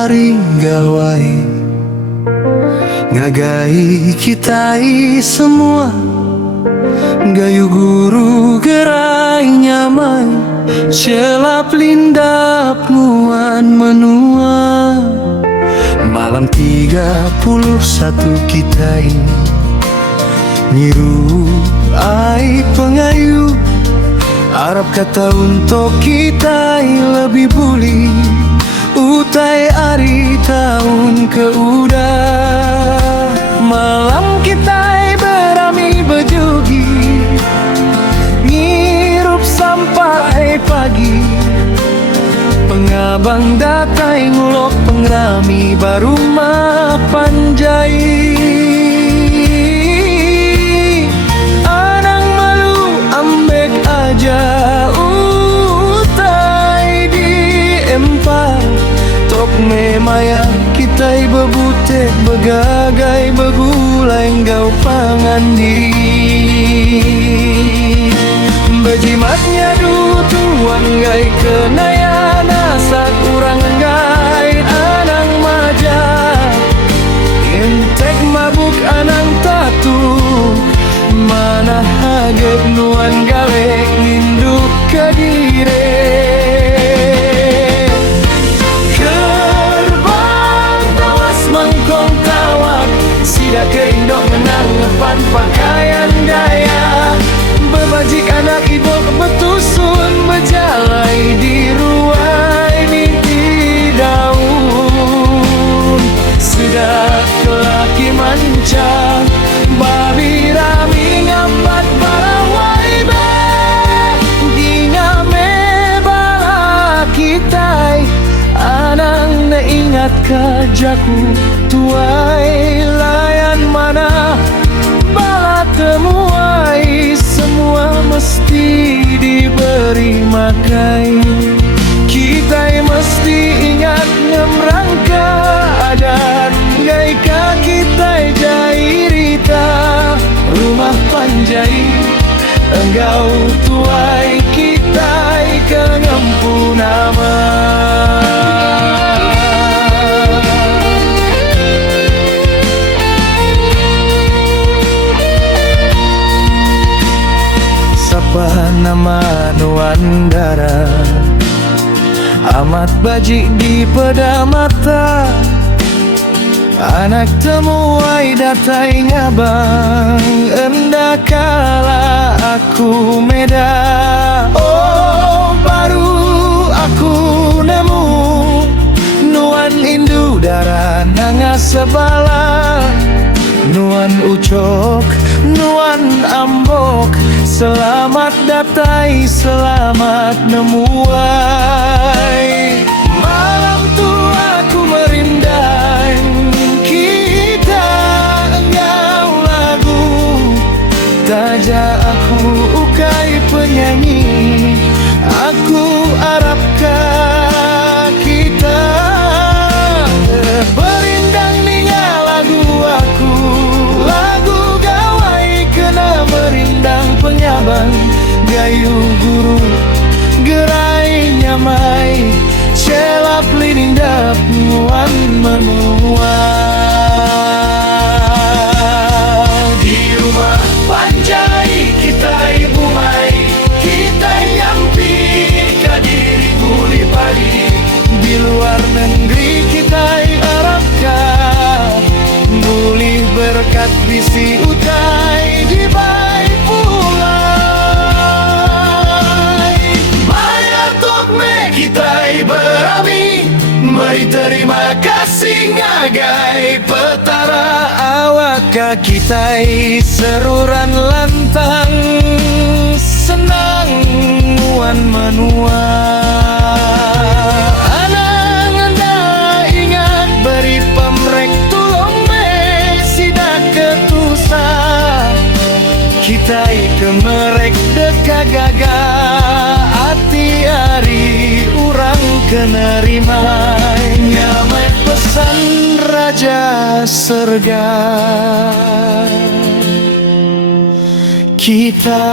ari gawai ngagai kitai semua gayu guru gerai nyamai selap lindap muan menua. Malam 31 kita ini niru ai pengayu Arab kata untuk kita lebih buli utai hari tahun ke udah. Malam kita berami berjogi ngirup sampai pagi pengabang datai ngulok pengrami baru panjai. Anang malu ambek aja utai di empar tok memaya kita bebutek begagai begulai gau pangan diri bejimatnya tuan gai kenayana sak urang gai anang maja intek mabuk anang tatu mana haget nuan gawe nginduk ke diri gerbang tawas mangkong tawak sida ke indok menang ngepan pakaian daya bebajik anak ibu betusun berjalai di ruai mimpi daun sudah kelaki manca babi rami ngambat barawai be dingame bala kitai anang ne ingat kajaku tuai layan mana bala temuai semua mesti diberi makai kita mesti ingat ngemrangka adat gaika kita jairita rumah panjai enggau tuai kita ke ngempu nama. Nama Nuandara amat bajik di peda mata anak temuai datai ngabang endak kala aku meda. Oh baru aku nemu nuan indu dara nanga sebala nuan ucok nuan ambok selamat datai selamat nemuai. Malam tua aku merindai kita engkau lagu taja aku ukai penyanyi aku Arabkah kita berindang ninga lagu aku lagu gawai kena merindang penyabang gayu guru gerai nyamai celap lindap muan menua. Di rumah panjai kita ibu mai kita nyampi kadiri buli padi di luar negeri kita Arabkah buli berkat bisi utai di baik pulai maya tok me kita berami mari terima kasih ngagai petara awak kita seruran lantang senang muan menua. Anang anda ingat beri pemrek tulung me sidak ketusa kita kemerek deka gaga ati ari urang kenerima nyamai pesan raja surga kita.